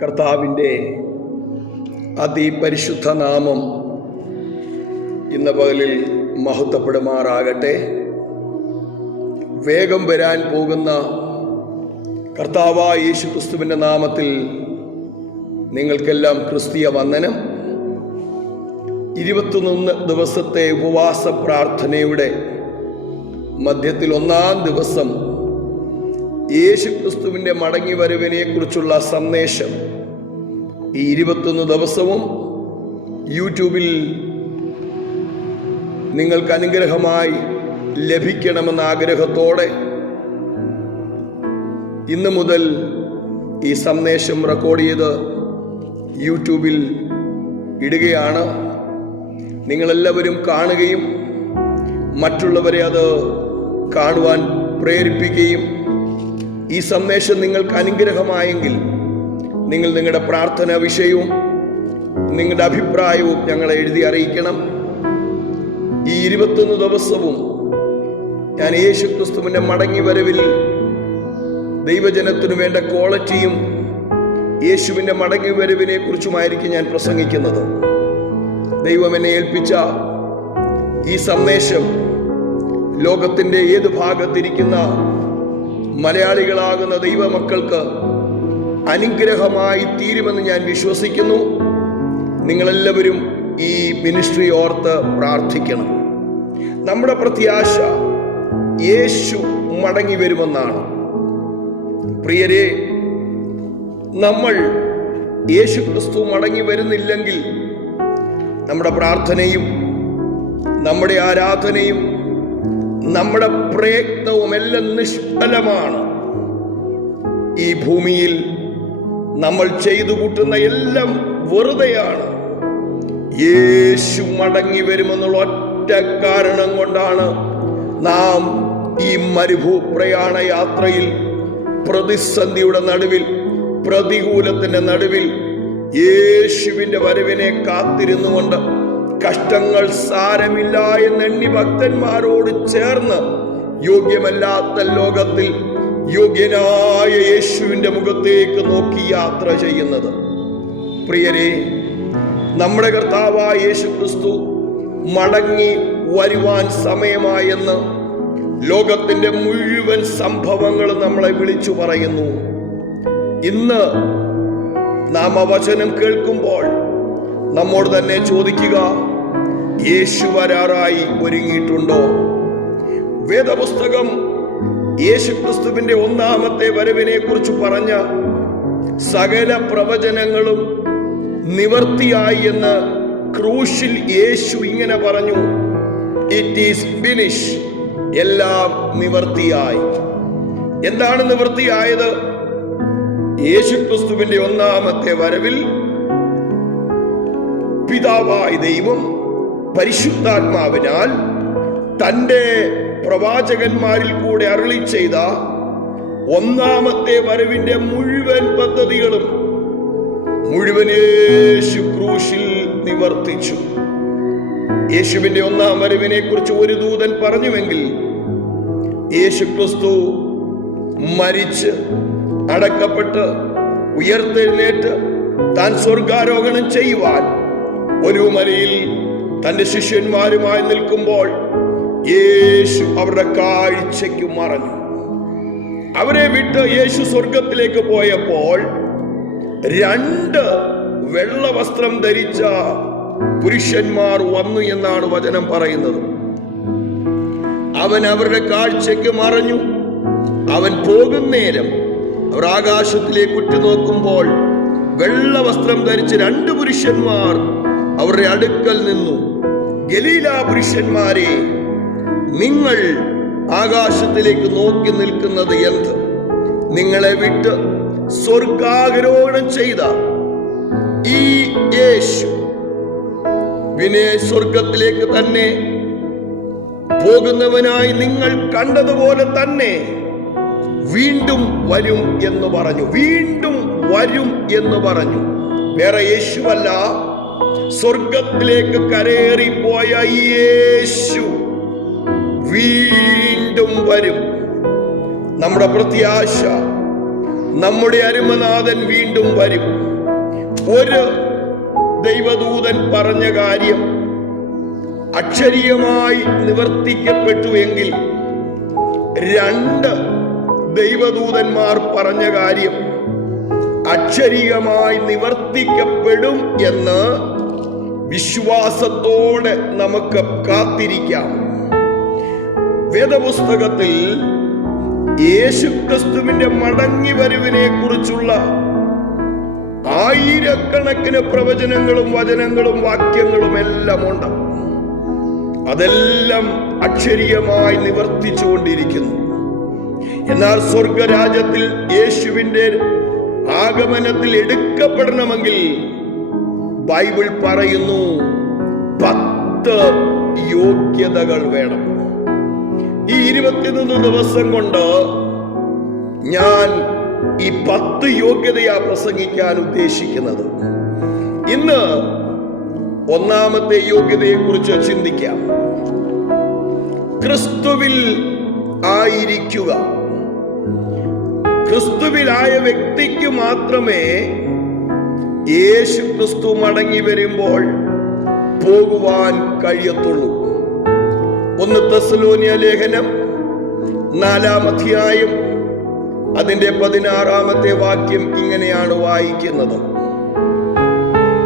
കർത്താവിൻ്റെ അതിപരിശുദ്ധ നാമം ഇന്ന് പകലിൽ മഹത്വപ്പെടുമാറാകട്ടെ. വേഗം വരാൻ പോകുന്ന കർത്താവായ യേശുക്രിസ്തുവിൻ്റെ നാമത്തിൽ നിങ്ങൾക്കെല്ലാം ക്രിസ്തീയ വന്ദനം. 21 ദിവസത്തെ ഉപവാസ പ്രാർത്ഥനയുടെ മധ്യത്തിൽ ഒന്നാം ദിവസം യേശുക്രിസ്തുവിൻ്റെ മടങ്ങിവരവിനെ കുറിച്ചുള്ള സന്ദേശം ഈ 21 ദിവസവും യൂട്യൂബിൽ നിങ്ങൾക്ക് അനുഗ്രഹമായി ലഭിക്കണമെന്ന ആഗ്രഹത്തോടെ ഇന്നു മുതൽ ഈ സന്ദേശം റെക്കോർഡ് ചെയ്ത് യൂട്യൂബിൽ ഇടുകയാണ്. നിങ്ങളെല്ലാവരും കാണുകയും മറ്റുള്ളവരെ അത് കാണുവാൻ പ്രേരിപ്പിക്കുകയും ഈ സന്ദേശം നിങ്ങൾക്ക് അനുഗ്രഹമായെങ്കിൽ നിങ്ങൾ നിങ്ങളുടെ പ്രാർത്ഥനാ വിഷയവും നിങ്ങളുടെ അഭിപ്രായവും ഞങ്ങളെ എഴുതി അറിയിക്കണം. ഈ 21 ദിവസവും ഞാൻ യേശുക്രിസ്തുവിൻ്റെ മടങ്ങി വരവിൽ ദൈവജനത്തിനു വേണ്ട ക്വാളിറ്റിയും യേശുവിൻ്റെ മടങ്ങി വരവിനെ കുറിച്ചുമായിരിക്കും ഞാൻ പ്രസംഗിക്കുന്നത്. ദൈവം എന്നെ ഏൽപ്പിച്ച ഈ സന്ദേശം ലോകത്തിൻ്റെ ഏത് ഭാഗത്തിരിക്കുന്ന മലയാളികളാകുന്ന ദൈവമക്കൾക്ക് അനുഗ്രഹമായി തീരുമെന്ന് ഞാൻ വിശ്വസിക്കുന്നു. നിങ്ങളെല്ലാവരും ഈ മിനിസ്ട്രി ഓർത്ത് പ്രാർത്ഥിക്കണം. നമ്മുടെ പ്രത്യാശ യേശു മടങ്ങി വരുമെന്നാണ്. പ്രിയരെ, നമ്മൾ യേശുക്രിസ്തു മടങ്ങി വരുന്നില്ലെങ്കിൽ നമ്മുടെ പ്രാർത്ഥനയും നമ്മുടെ ആരാധനയും നമ്മുടെ പ്രയത്നവും എല്ലാം നിഷ്ഫലമാണ്. ഈ ഭൂമിയിൽ നമ്മൾ ചെയ്തു കൂട്ടുന്ന എല്ലാം വെറുതെയാണ്. യേശു മടങ്ങി വരുമെന്നുള്ള ഒറ്റ കാരണം കൊണ്ടാണ് നാം ഈ മരുഭൂപ്രയാണ യാത്രയിൽ പ്രതിസന്ധിയുടെ നടുവിൽ, പ്രതികൂലത്തിന്റെ നടുവിൽ യേശുവിന്റെ വരവിനെ കാത്തിരുന്നുകൊണ്ട് കഷ്ടങ്ങൾ സാരമില്ല എന്നെണ്ണി ഭക്തന്മാരോട് ചേർന്ന് യോഗ്യമല്ലാത്ത ലോകത്തിൽ യോഗ്യനായ യേശുവിന്റെ മുഖത്തേക്ക് നോക്കി യാത്ര ചെയ്യുന്നത്. പ്രിയരെ, നമ്മുടെ കർത്താവായ യേശുക്രിസ്തു മടങ്ങി വരുവാൻ സമയമായെന്ന് ലോകത്തിന്റെ മുഴുവൻ സംഭവങ്ങളും നമ്മളെ വിളിച്ചു പറയുന്നു. ഇന്ന് നാം ആ വചനം കേൾക്കുമ്പോൾ നമ്മോട് തന്നെ ചോദിക്കുക, യേശു വരാറായി ഒരുങ്ങിയിട്ടുണ്ടോ? വേദപുസ്തകം യേശുക്രിസ്തുവിന്റെ ഒന്നാമത്തെ വരവിനെ കുറിച്ച് പറഞ്ഞ സകല പ്രവചനങ്ങളും നിവർത്തിയായി എന്ന് ക്രൂശിൽ യേശു ഇങ്ങനെ പറഞ്ഞു, ഇറ്റ് ഈസ് ഫിനിഷ്. എല്ലാം നിവർത്തിയായി. എന്താണ് നിവർത്തിയായത്? യേശുക്രിസ്തുവിന്റെ ഒന്നാമത്തെ വരവിൽ പിതാവായ ദൈവം പരിശുദ്ധാത്മാവിനാൽ തൻ്റെ പ്രവാചകന്മാരിൽ കൂടെ അരുളി ചെയ്ത ഒന്നാമത്തെ വരവിന്റെ മുഴുവൻ പദ്ധതികളും മുഴുവൻ യേശു ക്രൂശിൽ നിവർത്തിച്ചു. യേശുവിന്റെ ഒന്നാം വരവിനെ കുറിച്ച് ഒരു ദൂതൻ പറഞ്ഞുവെങ്കിൽ യേശുക്രിസ്തു മരിച്ച് അടക്കപ്പെട്ട് ഉയർത്തെഴുന്നേറ്റ് താൻ സ്വർഗാരോഹണം ചെയ്യുവാൻ ഒരു മലയിൽ തന്റെ ശിഷ്യന്മാരുമായി നിൽക്കുമ്പോൾ യേശു അവരുടെ കാഴ്ചയ്ക്ക് മറഞ്ഞു. അവരെ വിട്ട് യേശു സ്വർഗത്തിലേക്ക് പോയപ്പോൾ 2 വെള്ള വസ്ത്രം ധരിച്ച പുരുഷന്മാർ വന്നു എന്നാണ് വചനം പറയുന്നത്. അവൻ അവരുടെ കാഴ്ചയ്ക്ക് മറഞ്ഞു. അവൻ പോകുന്നേരം അവർ ആകാശത്തിലേക്ക് ഉറ്റുനോക്കുമ്പോൾ വെള്ള വസ്ത്രം ധരിച്ച 2 പുരുഷന്മാർ അവരുടെ അടുക്കൽ നിന്നു. ഗലീല പുരുഷന്മാരെ, നിങ്ങൾ ആകാശത്തിലേക്ക് നോക്കി നിൽക്കുന്നത് എന്ത്? നിങ്ങളെ വിട്ട് സ്വർഗാരോഹണം ചെയ്ത ഈ യേശു സ്വർഗത്തിലേക്ക് തന്നെ പോകുന്നവനായി നിങ്ങൾ കണ്ടതുപോലെ തന്നെ വീണ്ടും വരും എന്ന് പറഞ്ഞു. വീണ്ടും വരും എന്ന് പറഞ്ഞു. വേറെ യേശുവല്ല, സ്വർഗത്തിലേക്ക് കരേറിപ്പോയ യേശു വീണ്ടും വരും. നമ്മുടെ പ്രത്യാശ, നമ്മുടെ അരുമനാഥൻ വീണ്ടും വരും. ഒരു ദൈവദൂതൻ പറഞ്ഞ കാര്യം അക്ഷരീയമായി നിവർത്തിക്കപ്പെട്ടു എങ്കിൽ, രണ്ട് ദൈവദൂതന്മാർ പറഞ്ഞ കാര്യം അക്ഷരീയമായി നിവർത്തിക്കപ്പെടും എന്ന് വിശ്വാസത്തോടെ നമുക്ക് കാത്തിരിക്കാം. വേദപുസ്തകത്തിൽ യേശുക്രിസ്തുവിന്റെ മടങ്ങി വരവിനെ കുറിച്ചുള്ള ആയിരക്കണക്കിന് പ്രവചനങ്ങളും വചനങ്ങളും വാക്യങ്ങളും എല്ലാം ഉണ്ട്. അതെല്ലാം അക്ഷരീയമായി നിവർത്തിച്ചുകൊണ്ടിരിക്കുന്നു. എന്നാൽ സ്വർഗരാജ്യത്തിൽ യേശുവിന്റെ ആഗമനത്തിൽ എടുക്കപ്പെടണമെങ്കിൽ ബൈബിൾ പറയുന്നു 10 യോഗ്യതകൾ വേണം. ഈ 21 ദിവസം കൊണ്ട് ഞാൻ ഈ 10 യോഗ്യതയാ പ്രസംഗിക്കാൻ ഉദ്ദേശിക്കുന്നത്. ഇന്ന് ഒന്നാമത്തെ യോഗ്യതയെ കുറിച്ച് ചിന്തിക്കാം. ക്രിസ്തുവിൽ ആയിരിക്കുക. ക്രിസ്തുവിലായ വ്യക്തിക്ക് മാത്രമേ യേശു ക്രിസ്തു മടങ്ങി വരുമ്പോൾ പോകുവാൻ കഴിയത്തുള്ളൂ. 1 തെസ്സലോനിയ ലേഖനം 4-ാം അധ്യായം അതിന്റെ 16-ാമത്തെ വാക്യം ഇങ്ങനെയാണ് വായിക്കുന്നത്: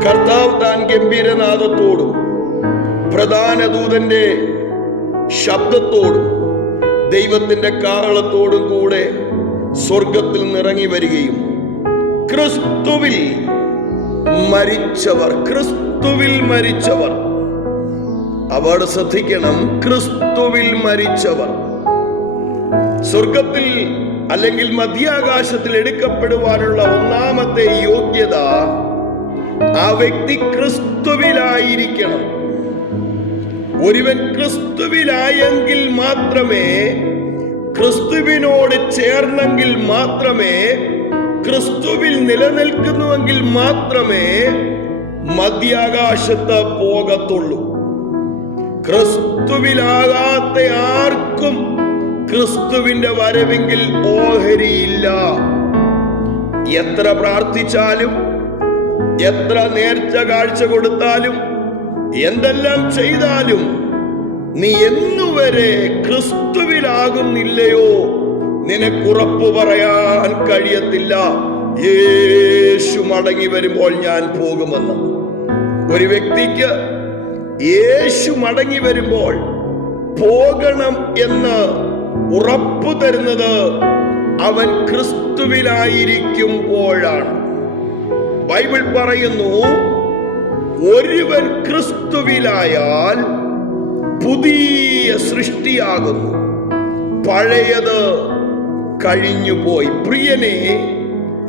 കർത്താവ് താൻ ഗംഭീരനാദത്തോടും പ്രധാന ദൂതന്റെ ശബ്ദത്തോടും ദൈവത്തിന്റെ കാഹളത്തോടും കൂടെ സ്വർഗത്തിൽ നിറങ്ങി വരികയും ക്രിസ്തുവിൽ മരിച്ചവർ അവർ ശ്രദ്ധിക്കണം, ക്രിസ്തുവിൽ മരിച്ചവർ സ്വർഗത്തിൽ അല്ലെങ്കിൽ മധ്യാകാശത്തിൽ എടുക്കപ്പെടുവാനുള്ള ഒന്നാമത്തെ യോഗ്യത ആ വ്യക്തി ക്രിസ്തുവിലായിരിക്കണം. ഒരുവൻ ക്രിസ്തുവിലായെങ്കിൽ മാത്രമേ, ക്രിസ്തുവിനോട് ചേർന്നെങ്കിൽ മാത്രമേ, ക്രിസ്തുവിൽ നിലനിൽക്കുന്നുവെങ്കിൽ മാത്രമേ മധ്യാകാശത്ത് പോകത്തുള്ളൂ. ക്രിസ്തുവിലാകാത്ത ആർക്കും ക്രിസ്തുവിന്റെ വരവെങ്കിൽ ഓഹരിയില്ല. എത്ര പ്രാർത്ഥിച്ചാലും, എത്ര നേർച്ച കാഴ്ച കൊടുത്താലും, എന്തെല്ലാം ചെയ്താലും നീ എന്നുവരെ ക്രിസ്തുവിലാകുന്നില്ലയോ നിനക്കുറപ്പ് പറയാൻ കഴിയത്തില്ല യേശു മടങ്ങി വരുമ്പോൾ ഞാൻ പോകുമെന്ന്. ഒരു വ്യക്തിക്ക് യേശു മടങ്ങി വരുമ്പോൾ പോകണം എന്ന് ഉറപ്പു തരുന്നത് അവൻ ക്രിസ്തുവിലായിരിക്കുമ്പോഴാണ്. ബൈബിൾ പറയുന്നു, ഒരുവൻ ക്രിസ്തുവിലായാൽ പുതിയ സൃഷ്ടിയാകുന്നു, പഴയത് കഴിഞ്ഞുപോയി. പ്രിയനെ,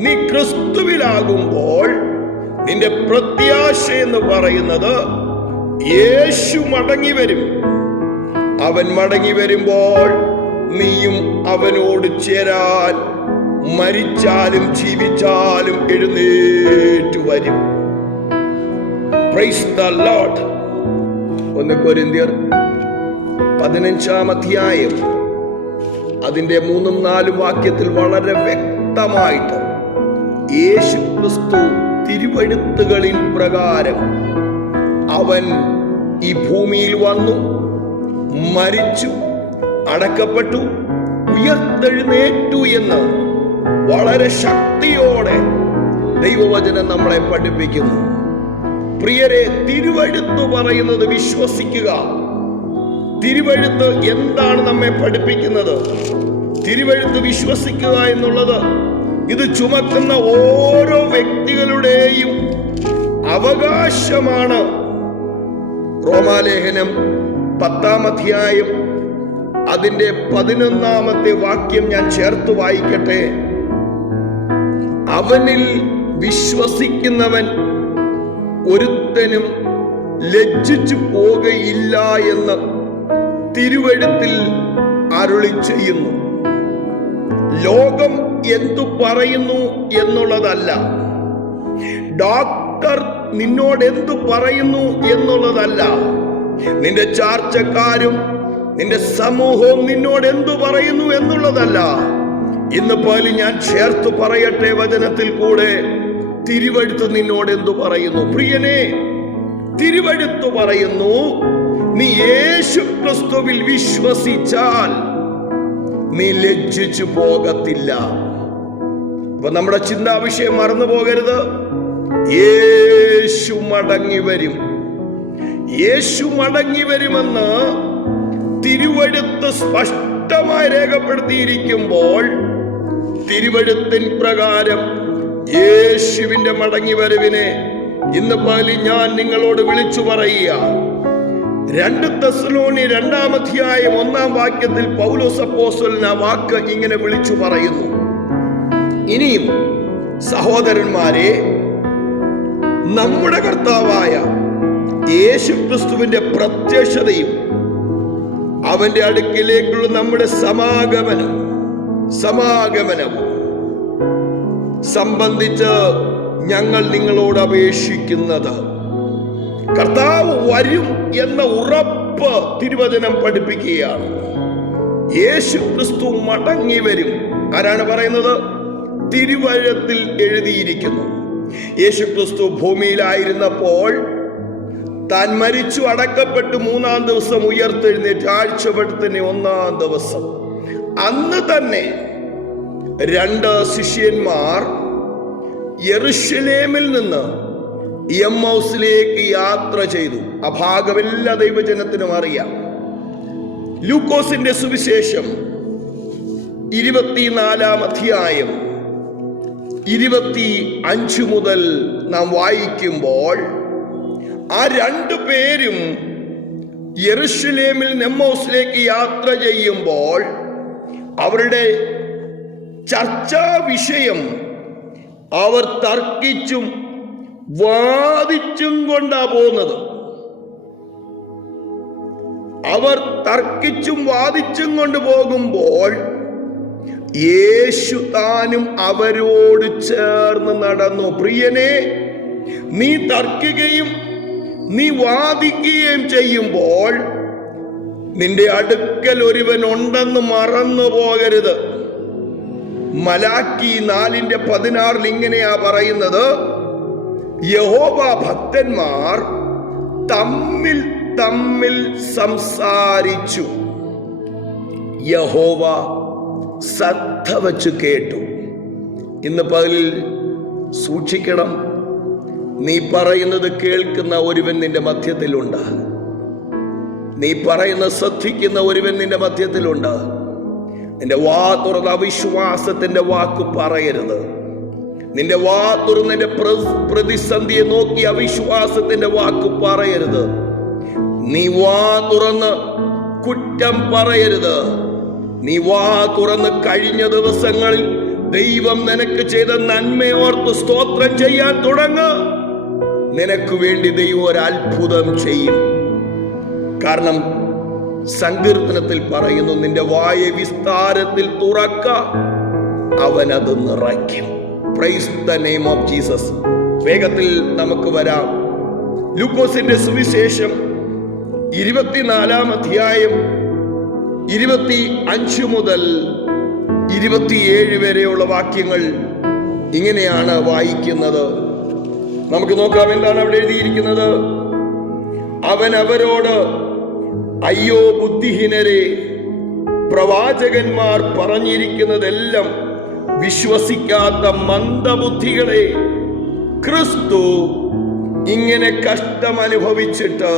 നീ ക്രിസ്തുവിലാകുമ്പോൾ നിന്റെ പ്രത്യാശ എന്ന് പറയുന്നത് യേശു മടങ്ങി വരും. അവൻ മടങ്ങി വരുമ്പോൾ നീയും അവനോട് ചേരാൻ മരിച്ചാലും ജീവിച്ചാലും എഴുന്നേറ്റു വരും. Price the Lord. 1 കൊരിന്ത്യർ 15-ാം അധ്യായം അതിന്റെ 3-4 വാക്യത്തിൽ വളരെ വ്യക്തമായിട്ട് യേശു ക്രിസ്തു തിരുവെഴുത്തുകളിൻ പ്രകാരം അവൻ ഈ ഭൂമിയിൽ വന്നു, മരിച്ചു, അടക്കപ്പെട്ടു, ഉയർത്തെഴുന്നേറ്റു എന്ന് വളരെ ശക്തിയോടെ ദൈവവചനം നമ്മളെ പഠിപ്പിക്കുന്നു. പ്രിയരെ, തിരുവെഴുത്ത് പറയുന്നത് വിശ്വസിക്കുക. തിരുവെഴുത്ത് എന്താണ് നമ്മെ പഠിപ്പിക്കുന്നത്? തിരുവെഴുത്ത് വിശ്വസിക്കുക എന്നുള്ളത് ഇത് ചുമക്കുന്ന ഓരോ വ്യക്തികളുടെയും അവകാശമാണ്. റോമാലേഖനം 10-ാം അധ്യായം അതിന്റെ 11-ാമത്തെ വാക്യം ഞാൻ ചേർത്ത് വായിക്കട്ടെ. അവനിൽ വിശ്വസിക്കുന്നവൻ ഒരുത്തനും ലജ്ജിച്ചു പോകയില്ല എന്ന് തിരുവെഴുത്തിൽ അരുളി ചെയ്യുന്നു. ലോകം എന്തു പറയുന്നു എന്നുള്ളതല്ല, ഡോക്ടർ നിന്നോട് എന്തു പറയുന്നു എന്നുള്ളതല്ല, നിന്റെ ചാർച്ചക്കാരും നിന്റെ സമൂഹവും നിന്നോട് എന്തു പറയുന്നു എന്നുള്ളതല്ല. ഇന്ന് പോലും ഞാൻ ചേർത്ത് പറയട്ടെ, വചനത്തിൽ കൂടെ തിരുവെഴുത്ത് നിന്നോട് എന്തു പറയുന്നു? പ്രിയനെ, തിരുവെഴുത്ത് പറയുന്നു, നീ യേശു ക്രിസ്തുവിൽ വിശ്വസിച്ചാൽ നീ ലജ്ജിച്ചു പോകത്തില്ല. അപ്പൊ നമ്മുടെ ചിന്താവിഷയം മറന്നു പോകരുത്. യേശു മടങ്ങി വരും. യേശു മടങ്ങി വരുമെന്ന് തിരുവെഴുത്ത് സ്പഷ്ടമായി രേഖപ്പെടുത്തിയിരിക്കുമ്പോൾ തിരുവെഴുത്തിൻ പ്രകാരം യേശുവിന്റെ മടങ്ങി വരവിനെ ഇന്ന് പകലിൽ ഞാൻ നിങ്ങളോട് വിളിച്ചു പറയുക. 2 തെസ്സലോനിക്കർ 2-ാം അധ്യായം 1-ാം വാക്യത്തിൽ പൗലോസ് അപ്പോസ്തലൻ ആ വാക്ക് ഇങ്ങനെ വിളിച്ചു പറയുന്നു. ഇനിയും സഹോദരന്മാരെ, നമ്മുടെ കർത്താവായ യേശുക്രിസ്തുവിന്റെ പ്രത്യക്ഷതയും അവന്റെ അടുക്കിലേക്കുള്ള നമ്മുടെ സമാഗമനവും സംബന്ധിച്ച് ഞങ്ങൾ നിങ്ങളോട് അപേക്ഷിക്കുന്നത്, കർത്താവ് വരും എന്ന ഉറപ്പ് തിരുവചനം പഠിപ്പിക്കുകയാണ്. യേശുക്രിസ്തു മടങ്ങി വരും. ആരാണ് പറയുന്നത്? തിരുവചനത്തിൽ എഴുതിയിരിക്കുന്നു. യേശുക്രിസ്തു ഭൂമിയിലായിരുന്നപ്പോൾ താൻ മരിച്ചു അടക്കപ്പെട്ടു 3-ാം ദിവസം ഉയർത്തെഴുന്നേറ്റ് ആഴ്ചവെടുത്തിന് 1-ാം ദിവസം അന്ന് തന്നെ 2 ശിഷ്യന്മാർ യെരുശലേമിൽ നിന്ന് എമ്മൗസിലേക്ക് യാത്ര ചെയ്തു. ആ ഭാഗം എല്ലാ ദൈവജനത്തിനും അറിയാം. ലൂക്കോസിന്റെ സുവിശേഷം 24-ാം അധ്യായം 25 മുതൽ നാം വായിക്കുമ്പോൾ ആ 2 പേരും യെരുശലേമിൽ എമ്മൗസിലേക്ക് യാത്ര ചെയ്യുമ്പോൾ അവരുടെ ചർച്ചാ വിഷയം അവർ തർക്കിച്ചും വാദിച്ചും കൊണ്ടാ പോകുന്നത്. അവർ തർക്കിച്ചും വാദിച്ചും കൊണ്ട് പോകുമ്പോൾ യേശു താനും അവരോട് ചേർന്ന് നടന്നു. പ്രിയനെ, നീ തർക്കുകയും നീ വാദിക്കുകയും ചെയ്യുമ്പോൾ നിന്റെ അടുക്കൽ ഒരുവൻ ഉണ്ടെന്ന് മറന്നു പോകരുത്. മലാക്കി 4:16 ഇങ്ങനെയാ പറയുന്നത്, യഹോവ ഭക്തന്മാർ തമ്മിൽ തമ്മിൽ സംസാരിച്ചു, യഹോവ ശ്രദ്ധ വച്ച് കേട്ടു. ഇന്ന് പകലിൽ സൂക്ഷിക്കണം. നീ പറയുന്നത് കേൾക്കുന്ന ഒരുവൻ നിന്റെ മധ്യത്തിലുണ്ട്. നീ പറയുന്നത് ശ്രദ്ധിക്കുന്ന ഒരുവൻ നിന്റെ മധ്യത്തിലുണ്ട്. നിന്റെ വാ തുറന്ന് അവിശ്വാസത്തിന്റെ വാക്ക് പറയരുത്. നിന്റെ വാ തുറന്ന് നിന്റെ പ്രതിസന്ധിയെ നോക്കി അവിശ്വാസത്തിന്റെ വാക്ക് പറയരുത്. നീ വാ തുറന്ന് കുറ്റം പറയരുത്. നീ വാ തുറന്ന് കഴിഞ്ഞ ദിവസങ്ങളിൽ ദൈവം നിനക്ക് ചെയ്ത നന്മയോർത്ത് സ്തോത്രം ചെയ്യാൻ തുടങ്ങ്. നിനക്ക് വേണ്ടി ദൈവം ഒരു അത്ഭുതം ചെയ്യും. കാരണം സങ്കീർത്തനത്തിൽ പറയുന്നു, നിന്റെ വായ വിസ്താരത്തിൽ തുറക്ക, അവൻ അത് നിറയ്ക്കും. Praise the name of Jesus. വേഗത്തിൽ നമുക്ക് വരാം. ലൂക്കോസിന്റെ സുവിശേഷം 24-ാം അധ്യായം 25 മുതൽ 27 വരെയുള്ള വാക്യങ്ങൾ ഇങ്ങനെയാണ് വായിക്കുന്നത്. നമുക്ക് നോക്കാം എന്താണ് അവിടെ എഴുതിയിരിക്കുന്നത്. അവൻ അവരോട്, അയ്യോ ബുദ്ധിഹീനരെ, പ്രവാചകന്മാർ പറഞ്ഞിരിക്കുന്നതെല്ലാം വിശ്വസിക്കാത്ത മന്ദബുദ്ധികളെ, ക്രിസ്തു ഇങ്ങനെ കഷ്ടം അനുഭവിച്ചിട്ട്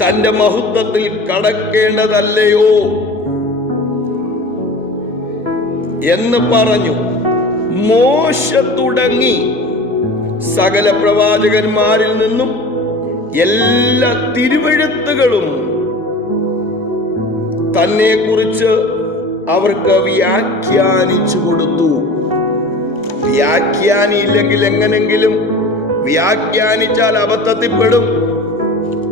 തന്റെ മഹത്വത്തിൽ കടക്കേണ്ടതല്ലയോ എന്ന് പറഞ്ഞു. മോശ തുടങ്ങി സകല പ്രവാചകന്മാരിൽ നിന്നും എല്ലാ തിരുവെഴുത്തുകളും തന്നെ കുറിച്ച് അവർക്ക് വ്യാഖ്യാനിച്ചു കൊടുത്തു. വ്യാഖ്യാനിയില്ലെങ്കിൽ എങ്ങനെങ്കിലും വ്യാഖ്യാനിച്ചാൽ അബദ്ധത്തിൽപ്പെടും.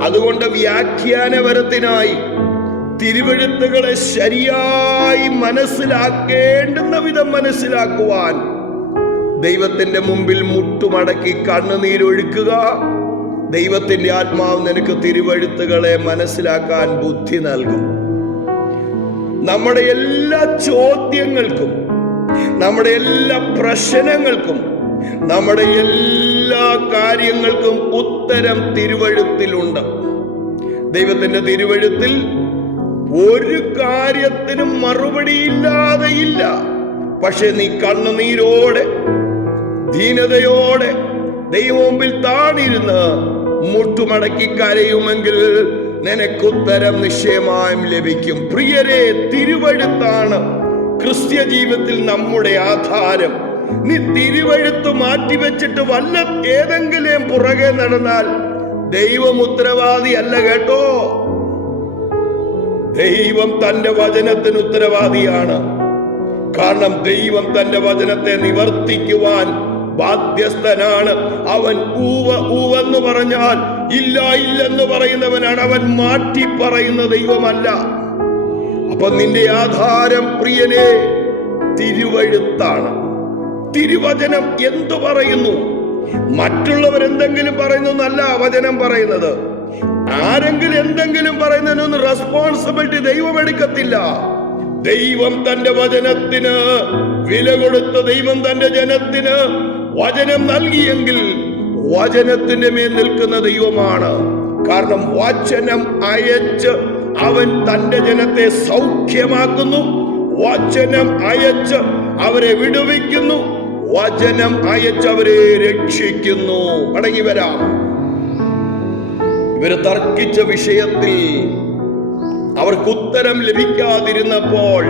അതുകൊണ്ട് വ്യാഖ്യാനപരത്തിനായി തിരുവെഴുത്തുകളെ ശരിയായി മനസ്സിലാക്കേണ്ടുന്ന വിധം മനസ്സിലാക്കുവാൻ ദൈവത്തിന്റെ മുമ്പിൽ മുട്ടുമടക്കി കണ്ണുനീരൊഴുക്കുക. ദൈവത്തിന്റെ ആത്മാവ് നിനക്ക് തിരുവെഴുത്തുകളെ മനസ്സിലാക്കാൻ ബുദ്ധി നൽകും. നമ്മുടെ എല്ലാ ചോദ്യങ്ങൾക്കും നമ്മുടെ എല്ലാ പ്രശ്നങ്ങൾക്കും നമ്മുടെ എല്ലാ കാര്യങ്ങൾക്കും ഉത്തരം തിരുവഴുത്തിലുണ്ട്. ദൈവത്തിന്റെ തിരുവഴുത്തിൽ ഒരു കാര്യത്തിനും മറുപടിയില്ലാതെ ഇല്ല. പക്ഷെ നീ കണ്ണുനീരോടെ ദീനതയോടെ ദൈവമുമ്പിൽ താണിരുന്ന് മുട്ടുമടക്കി കരയുമെങ്കിൽ നിനക്കുത്തരം നിശ്ചയമായും ലഭിക്കും. പ്രിയരെ, തിരുവഴുത്താണ് ക്രിസ്ത്യ ജീവിതത്തിൽ നമ്മുടെ ആധാരം. നീ തിരുവഴുത്ത് മാറ്റിവെച്ചിട്ട് വല്ല ഏതെങ്കിലും പുറകെ നടന്നാൽ ദൈവം ഉത്തരവാദിയല്ല കേട്ടോ. ദൈവം തന്റെ വചനത്തിന് ഉത്തരവാദിയാണ്. കാരണം ദൈവം തന്റെ വചനത്തെ നിവർത്തിക്കുവാൻ ബാധ്യസ്ഥനാണ്. അവൻ ഊവെന്ന് പറഞ്ഞാൽ ഇല്ല ഇല്ലെന്ന് പറയുന്നവനാണ്. അവൻ മാറ്റി പറയുന്ന ദൈവമല്ല. അപ്പൊ നിന്റെ ആധാരം പ്രിയനെ തിരുവഴുത്താണ്. തിരുവചനം എന്തു പറയുന്നു? മറ്റുള്ളവരെന്തെങ്കിലും പറയുന്നല്ല വചനം പറയുന്നത്. ആരെങ്കിലും എന്തെങ്കിലും പറയുന്നതിനൊന്നും റെസ്പോൺസിബിലിറ്റി ദൈവം എടുക്കത്തില്ല. ദൈവം തന്റെ വചനത്തിന് വില കൊടുത്ത ദൈവം തന്റെ ജനത്തിന് വചനം നൽകിയെങ്കിൽ വചനത്തിന്റെ മേൽ നിൽക്കുന്ന ദൈവമാണ്. കാരണം വചനം അയച്ച് അവൻ തന്റെ ജനത്തെ സൗഖ്യമാക്കുന്നു. വചനം അയച്ച് അവരെ വിടുവിക്കുന്നു. വചനം അയച്ച് അവരെ രക്ഷിക്കുന്നു. മടങ്ങി വരാം. ഇവര് തർക്കിച്ച വിഷയത്തിൽ അവർക്ക് ഉത്തരം ലഭിക്കാതിരുന്നപ്പോൾ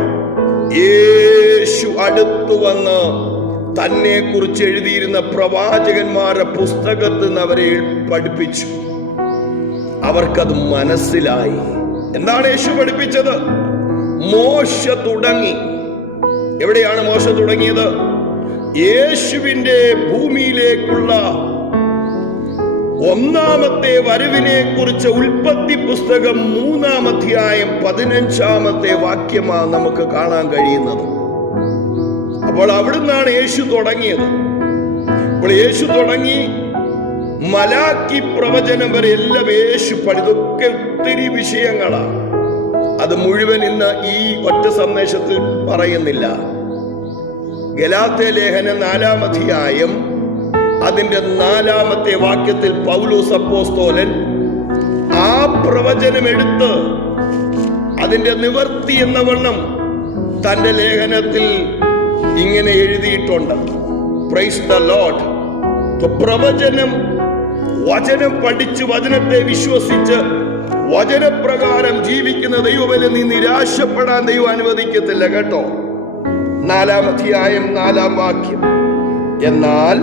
യേശു അടുത്തു വന്ന് തന്നെ കുറിച്ച് എഴുതിയിരുന്ന പ്രവാചകന്മാരുടെ പുസ്തകത്തിൽ നിന്ന് അവരെ പഠിപ്പിച്ചു. അവർക്കത് മനസ്സിലായി. എന്താണ് യേശു പഠിപ്പിച്ചത്? മോശ തുടങ്ങി. എവിടെയാണ് മോശ തുടങ്ങിയത്? യേശുവിന്റെ ഭൂമിയിലേക്കുള്ള ഒന്നാമത്തെ വരവിനെ കുറിച്ച് ഉൽപ്പത്തി പുസ്തകം 3-ാം അധ്യായം 15-ാമത്തെ വാക്യമാണ് നമുക്ക് കാണാൻ കഴിയുന്നത്. അപ്പോൾ അവിടുന്നാണ് യേശു തുടങ്ങിയത്. അപ്പോൾ യേശു തുടങ്ങി മലാക്കി പ്രവചനം വരെ എല്ലാം യേശു ഇതൊക്കെ ഒത്തിരി വിഷയങ്ങളാണ്. അത് മുഴുവൻ ഇന്ന് ഈ ഒറ്റ സന്ദേശത്തിൽ പറയുന്നില്ല. ഗലാത്യ ലേഖനം 4-ാം അധ്യായം അതിന്റെ 4-ാമത്തെ വാക്യത്തിൽ പൗലോസ് അപ്പോസ്തലൻ ആ പ്രവചനം എടുത്ത് അതിന്റെ നിവർത്തി എന്ന വണ്ണം തന്റെ ലേഖനത്തിൽ ഇങ്ങനെ എഴുതിയിട്ടുണ്ട്. Price the Lord. വചനം പഠിച്ച് വചനത്തെ വിശ്വസിച്ച് വചനപ്രകാരം ജീവിക്കുന്ന ദൈവമേ, നീ നിരാശപ്പെടാൻ ദൈവം അനുവദിക്കത്തില്ല കേട്ടോ. 4-ാം അധ്യായം 4-ാം വാക്യം. എന്നാൽ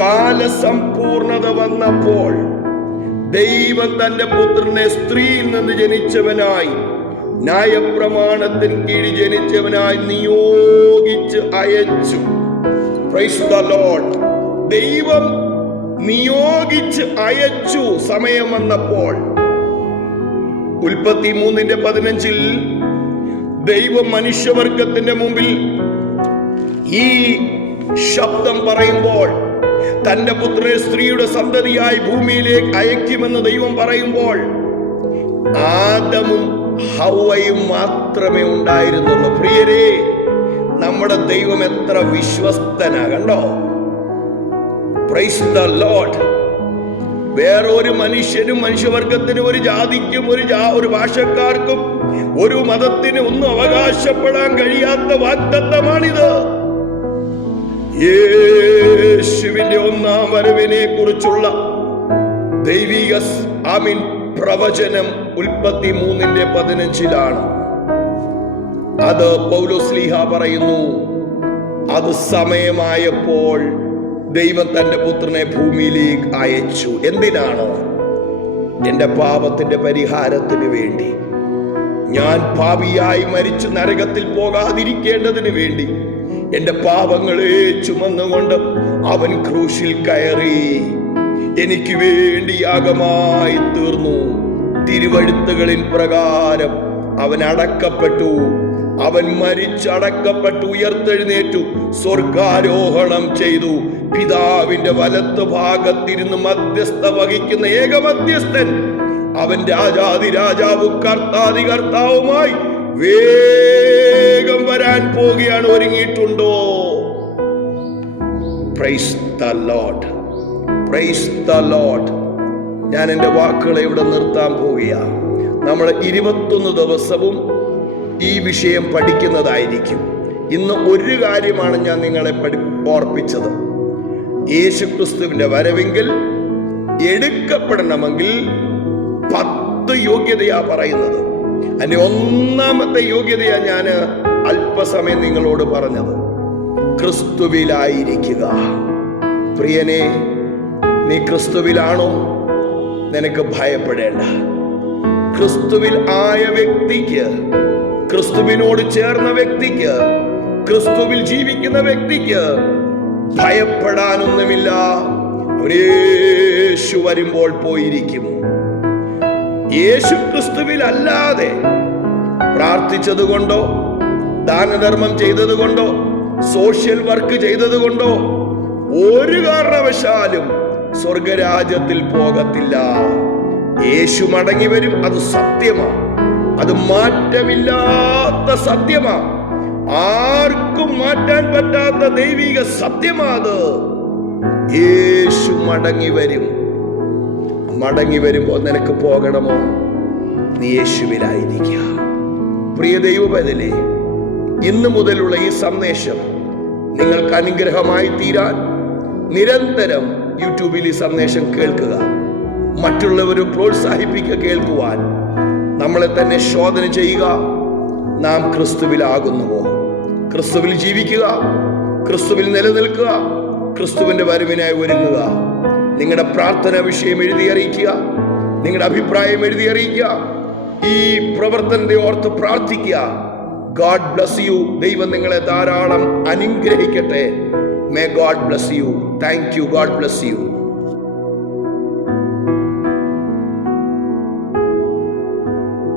കാലസമ്പൂർണത വന്നപ്പോൾ ദൈവം തന്റെ പുത്രനെ സ്ത്രീയിൽ നിന്ന് ജനിച്ചവനായി ന്യായപ്രമാണത്തിന് കീഴിൽ ജനിച്ചവനായി നിയോഗിച്ച് അയച്ചു. Price the Lord. ദൈവം നിയോഗിച്ച് അയച്ചു. സമയം വന്നപ്പോൾ ഉൽപ്പത്തി 3:15 ദൈവം മനുഷ്യവർഗത്തിന്റെ മുമ്പിൽ ഈ ശബ്ദം പറയുമ്പോൾ, തന്റെ പുത്രനെ സ്ത്രീയുടെ സന്തതിയായി ഭൂമിയിലേക്ക് അയക്കുമെന്ന് ദൈവം പറയുമ്പോൾ ആദമും ഹവ്വയും മാത്രമേ ഉണ്ടായിരുന്നുള്ളൂ. പ്രിയരെ, നമ്മുടെ ദൈവം എത്ര വിശ്വസ്തനാ കണ്ടോ. Price the Lord. വേറൊരു മനുഷ്യനും മനുഷ്യവർഗത്തിനും ഒരു ജാതിക്കും ഒരു ഭാഷക്കാർക്കും ഒരു മതത്തിന് ഒന്നും അവകാശപ്പെടാൻ കഴിയാത്ത വാഗ്ദത്തമാണിത്. യേശുവിന്റെ ഒന്നാം വരവിനെ കുറിച്ചുള്ള ദൈവിക പ്രവചനം ഉൽപ്പത്തി 3:15 അത് പൗലോസ്ലീഹ പറയുന്നു. അത് സമയമായപ്പോൾ ദൈവം തന്റെ പുത്രനെ ഭൂമിയിലേക്ക് അയച്ചു. എന്തിനാണ്? എന്റെ പാപത്തിന്റെ പരിഹാരത്തിന് വേണ്ടി. ഞാൻ പാപിയായി മരിച്ചു നരകത്തിൽ പോകാതിരിക്കേണ്ടതിന് വേണ്ടി എന്റെ പാപങ്ങളെ ചുമന്നുകൊണ്ട് അവൻ ക്രൂശിൽ കയറി എനിക്ക് വേണ്ടി യാഗമായി തീർന്നു. തിരുവഴുത്തുകളിൻ പ്രകാരം അവൻ അടക്കപ്പെട്ടു. അവൻ മരിച്ചടക്കപ്പെട്ടു, ഉയർത്തെഴുന്നേറ്റു, സ്വർഗാരോഹണം ചെയ്തു. പിതാവിന്റെ വലത്ത് ഭാഗത്തിരുന്ന് മധ്യസ്ഥ വഹിക്കുന്ന ഏക മധ്യസ്ഥൻ അവൻ രാജാതി രാജാവും കർത്താതി കർത്താവുമായി വേഗം വരാൻ പോകുകയാണ്. ഒരുങ്ങിയിട്ടുണ്ടോ? Praise the lord, praise the lord. ഞാൻ എൻ്റെ വാക്കുകളെ ഇവിടെ നിർത്താൻ പോവുകയാണ്. നമ്മൾ 21 ദിവസവും ഈ വിഷയം പഠിക്കുന്നതായിരിക്കും. ഇന്ന് ഒരു കാര്യമാണ് ഞാൻ നിങ്ങളെ ഓർപ്പിച്ചത്. യേശുക്രിസ്തുവിന്റെ വരവെങ്കിൽ എടുക്കപ്പെടണമെങ്കിൽ 10 യോഗ്യതയാ പറയുന്നത്. അതിന്റെ ഒന്നാമത്തെ യോഗ്യതയാ ഞാൻ അല്പസമയം നിങ്ങളോട് പറഞ്ഞത്. ക്രിസ്തുവിലായിരിക്കുക. പ്രിയനെ, നീ ക്രിസ്തുവിലാണോ? നിനക്ക് ഭയപ്പെടേണ്ട. ക്രിസ്തുവിൽ ആയ വ്യക്തിക്ക്, ക്രിസ്തുവിനോട് ചേർന്ന വ്യക്തിക്ക്, ക്രിസ്തുവിൽ ജീവിക്കുന്ന വ്യക്തിക്ക് ഭയപ്പെടാനൊന്നുമില്ല. യേശു വരുമ്പോൾ പോയിരിക്കും. യേശു ക്രിസ്തുവിൽ അല്ലാതെ പ്രാർത്ഥിച്ചതുകൊണ്ടോ, ദാനധർമ്മം ചെയ്തതുകൊണ്ടോ, സോഷ്യൽ വർക്ക് ചെയ്തതുകൊണ്ടോ ഒരു കാരണവശാലും സ്വർഗരാജ്യത്തിൽ പോകത്തില്ല. യേശു മടങ്ങി വരും. അത് സത്യമാണ്. അത് മാറ്റമില്ലാത്ത സത്യമാണ്. ആർക്കും മാറ്റാൻ പറ്റാത്ത ദൈവിക സത്യമാത്. യേശു മടങ്ങി വരും. മടങ്ങി വരുമ്പോൾ നിനക്ക് പോകണമോ? നീ യേശുവിലായിരിക്കുക. പ്രിയ ദൈവപൈതലേ, ഇന്നു മുതലുള്ള ഈ സന്ദേശം നിങ്ങൾക്ക് അനുഗ്രഹമായി തീരാൻ നിരന്തരം യൂട്യൂബിൽ ഈ സന്ദേശം കേൾക്കുക. മറ്റുള്ളവരെ പ്രോത്സാഹിപ്പിക്കുക കേൾക്കുവാൻ. നമ്മളെ തന്നെ ശോധന ചെയ്യുക. നാം ക്രിസ്തുവിലാകുന്നുവോ? ക്രിസ്തുവിൽ ജീവിക്കുക, ക്രിസ്തുവിൽ നിലനിൽക്കുക, ക്രിസ്തുവിന്റെ വരവിനായി ഒരുങ്ങുക. നിങ്ങളുടെ പ്രാർത്ഥന വിഷയം എഴുതി അറിയിക്കുക. നിങ്ങളുടെ അഭിപ്രായം എഴുതി അറിയിക്കുക. ഈ പ്രവർത്തനത്തെ ഓർത്ത് പ്രാർത്ഥിക്കുക. God bless you. ദൈവം നിങ്ങളെ ധാരാളം അനുഗ്രഹിക്കട്ടെ. May God bless you. Thank you. God bless you.